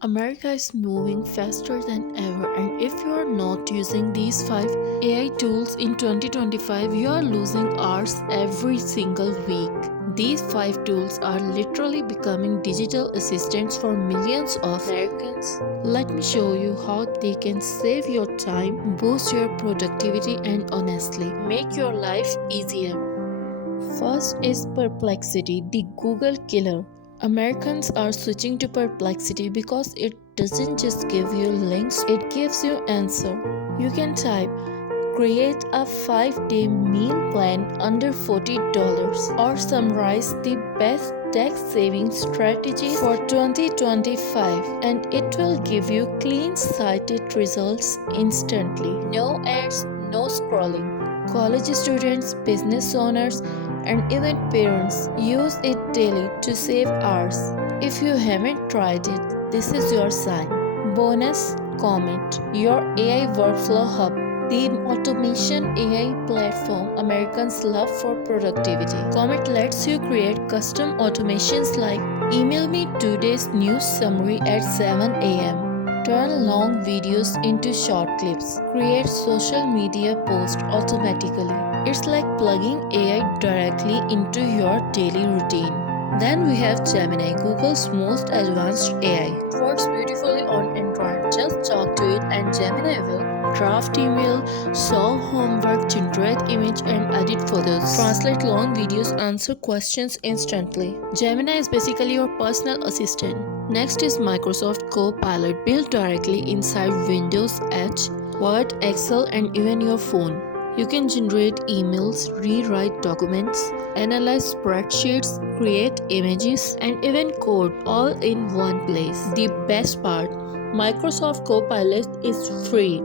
America is moving faster than ever, and if you are not using these 5 AI tools in 2025, you are losing hours every single week. These 5 tools are literally becoming digital assistants for millions of Americans. Let me show you how they can save your time, boost your productivity, and honestly, make your life easier. First is Perplexity, the Google killer. Americans are switching to Perplexity because it doesn't just give you links, it gives you answer. You can type create a 5-day meal plan under $40 or summarize the best tax saving strategy for 2025 and it will give you clean cited results instantly. No ads, no scrolling. College students, business owners, and even parents use it daily to save hours. If you haven't tried it, this is your sign. Bonus comment your AI workflow hub. The automation AI platform Americans love for productivity. Comet lets you create custom automations like email me today's news summary at 7 a.m. Turn long videos into short clips. Create social media posts automatically. It's like plugging AI directly into your daily routine. Then we have Gemini, Google's most advanced AI. It works beautifully on Android. Just talk to it and Gemini will draft email, solve homework, generate image and edit photos, translate long videos, answer questions instantly. Gemini is basically your personal assistant. Next is Microsoft Copilot, built directly inside Windows, Edge, Word, Excel and even your phone. You can generate emails, rewrite documents, analyze spreadsheets, create images, and even code all in one place. The best part, Microsoft Copilot is free,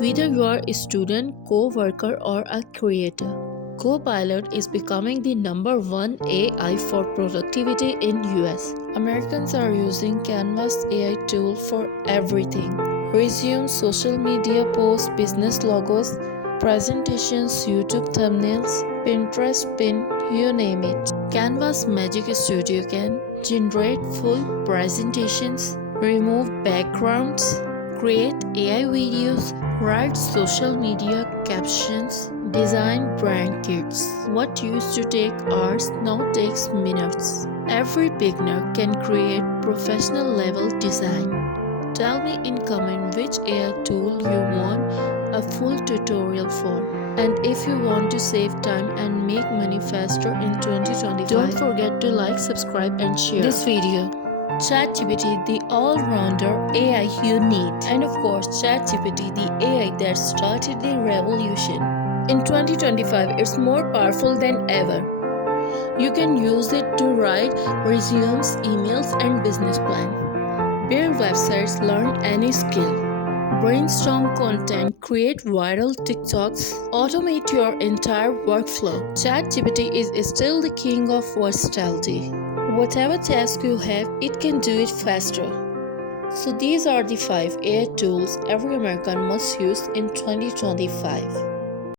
whether you are a student, co-worker, or a creator. Copilot is becoming the #1 AI for productivity in US. Americans are using Canva's AI tool for everything. Resumes, social media posts, business logos, presentations, YouTube thumbnails, Pinterest pin, you name it. Canva's Magic Studio can generate full presentations, remove backgrounds, create AI videos, write social media captions, design brand kits. What used to take hours now takes minutes. Every beginner can create professional level design. Tell me in comment which AI tool you want a full tutorial for. And if you want to save time and make money faster in 2025, don't forget to like, subscribe and share this video. ChatGPT, the all-rounder AI you need. And of course, ChatGPT, the AI that started the revolution. In 2025, it's more powerful than ever. You can use it to write resumes, emails, and business plan. Build websites, learn any skill. Brainstorm content, create viral TikToks, automate your entire workflow. ChatGPT is still the king of versatility. Whatever task you have, it can do it faster. So these are the 5 AI tools every American must use in 2025.